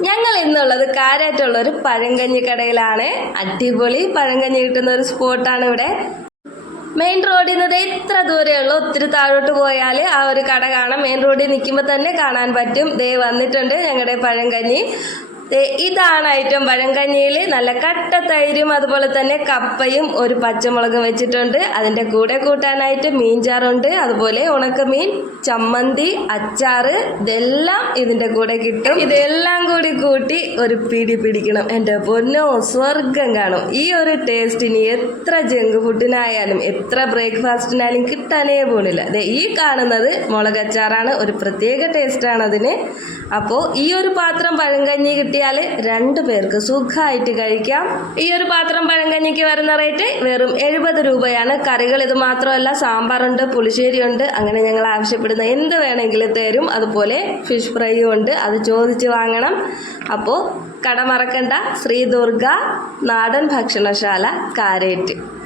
ഞങ്ങൾ ഇന്നുള്ളത് കാരാറ്റുള്ള ഒരു പഴങ്കഞ്ഞി കടയിലാണ്. അടിപൊളി പഴങ്കഞ്ഞി കിട്ടുന്ന ഒരു സ്പോട്ടാണ് ഇവിടെ. മെയിൻ റോഡിൽ നിന്ന് ഇത്ര ദൂരേ ഉള്ളൂ. ഒത്തിരി താഴോട്ട് പോയാൽ ആ ഒരു കട കാണാം. മെയിൻ റോഡിൽ നിൽക്കുമ്പോൾ തന്നെ കാണാൻ പറ്റും. ദേ വന്നിട്ടുണ്ട് ഞങ്ങളുടെ പഴങ്കഞ്ഞി. ഇതാണ് ഐറ്റം പഴങ്കഞ്ഞിയിൽ നല്ല കട്ട തൈരും അതുപോലെ തന്നെ കപ്പയും ഒരു പച്ചമുളകും വെച്ചിട്ടുണ്ട്. അതിന്റെ കൂടെ കൂട്ടാനായിട്ട് മീൻചാറുണ്ട് അതുപോലെ ഉണക്കമീൻ ചമ്മന്തി അച്ചാറ് ഇതെല്ലാം ഇതിന്റെ കൂടെ കിട്ടും. ഇതെല്ലാം കൂടി കൂട്ടി ഒരു പിടി പിടിക്കണം. എന്റെ പൊന്നോ സ്വർഗം കാണും. ഈ ഒരു ടേസ്റ്റിന് എത്ര ജങ്ക് ഫുഡിനായാലും എത്ര ബ്രേക്ക്ഫാസ്റ്റിനായാലും കിട്ടാനേ പോണില്ല. അതെ ഈ കാണുന്നത് മുളകച്ചാറാണ് ഒരു പ്രത്യേക ടേസ്റ്റാണ് അതിന്. അപ്പോൾ ഈ ഒരു പാത്രം പഴങ്കഞ്ഞി കിട്ടിയാൽ രണ്ടു പേർക്ക് സുഖമായിട്ട് കഴിക്കാം. ഈ ഒരു പാത്രം പഴങ്കഞ്ഞിക്ക് വരുന്ന റേറ്റ് വെറും എഴുപത് രൂപയാണ്. കറികൾ ഇത് മാത്രമല്ല സാമ്പാറുണ്ട് പുളിശ്ശേരിയുണ്ട് അങ്ങനെ ഞങ്ങൾ ആവശ്യപ്പെടുന്ന എന്ത് വേണമെങ്കിലും തരും. അതുപോലെ ഫിഷ് ഫ്രൈയും ഉണ്ട്. അത് ചോദിച്ച് വാങ്ങണം. അപ്പോൾ കട മറക്കണ്ട ശ്രീ ദുർഗ നാടൻ ഭക്ഷണശാല കാരേറ്റ്.